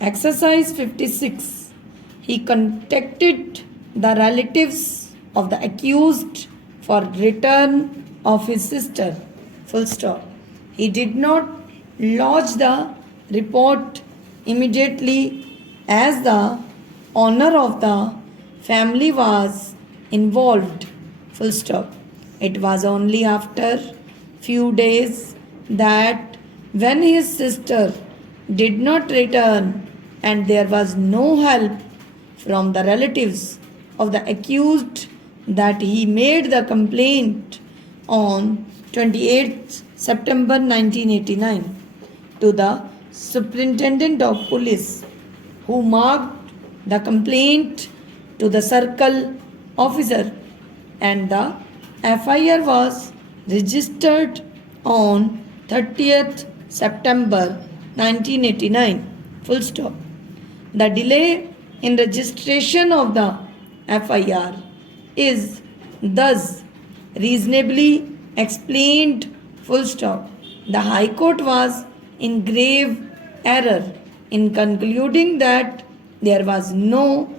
Exercise 56. He contacted the relatives of the accused for return of his sister. Full stop. He did not lodge the report immediately as the honor of the family was involved. Full stop. It was only after few days that when his sister did not return and there was no help from the relatives of the accused that he made the complaint on 28th September 1989 to the superintendent of police, who marked the complaint to the circle officer, and the FIR was registered on 30th September 1989. Full stop. The delay in registration of the FIR is thus reasonably explained. Full stop. The High Court was in grave error in concluding that there was no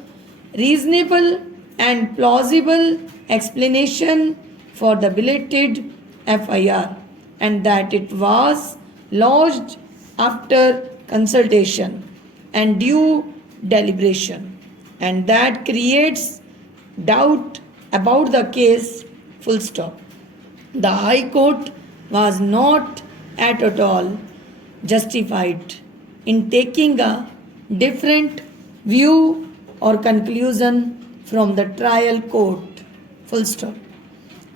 reasonable and plausible explanation for the belated FIR, and that it was lodged after consultation and due deliberation, and that creates doubt about the case. Full stop. The High Court was not at all justified in taking a different view or conclusion from the trial court. Full stop.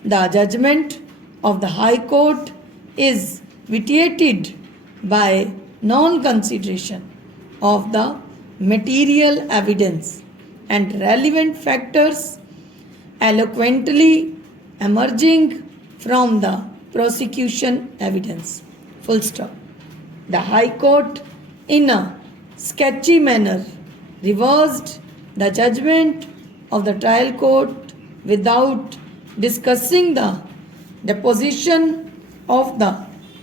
The judgment of the High Court is vitiated by non-consideration of the material evidence and relevant factors eloquently emerging from the prosecution evidence. Full stop. The High Court, in a sketchy manner, reversed the judgment of the trial court without discussing the deposition of the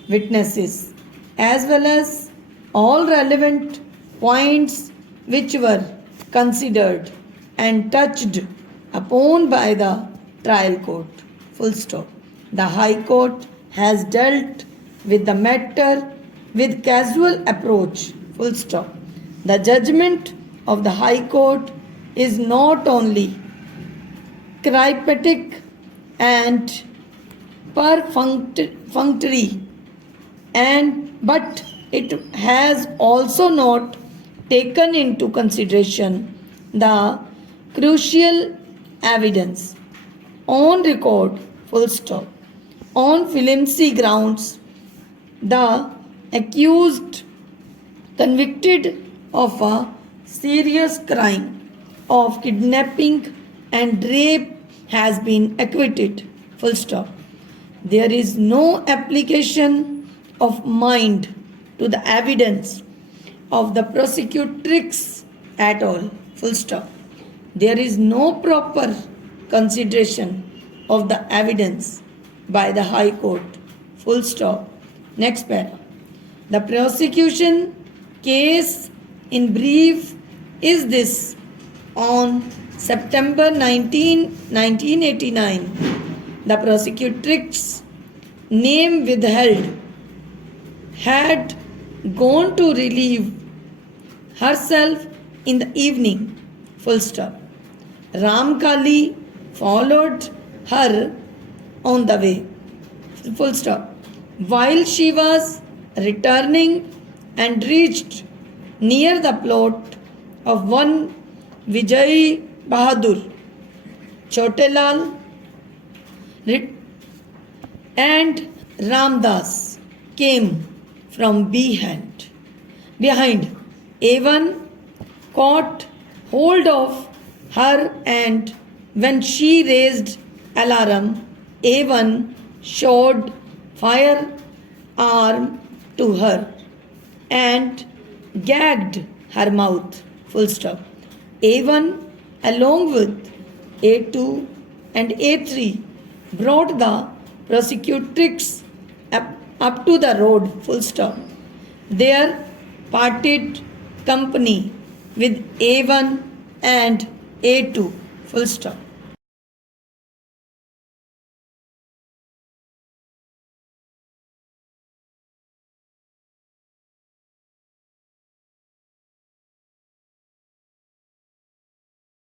witnesses as well as all relevant points which were considered and touched upon by the trial court. Full stop. The High Court has dealt with the matter with casual approach. Full stop. The judgment of the High Court is not only cryptic and perfunctory, but it has also not taken into consideration the crucial evidence on record. Full stop. On flimsy grounds, the accused convicted of a serious crime of kidnapping and rape has been acquitted. Full stop. There is no application of mind to the evidence of the prosecutrix at all. Full stop. There is no proper consideration of the evidence by the High Court. Full stop. Next para. The prosecution case in brief is this: on September 1989, the prosecutrix, name withheld, had gone to relieve herself in the evening. Full stop. Ramkali followed her on the way. Full stop. While she was returning and reached near the plot of one Vijay Bahadur, Chotelal and Ramdas came from behind. A1 caught hold of her, and when she raised alarm, A1 showed firearm to her and gagged her mouth. Full stop. A1 along with A2 and A3 brought the prosecutrix up to the road. Full stop. There parted company with A1 and A2. Full stop.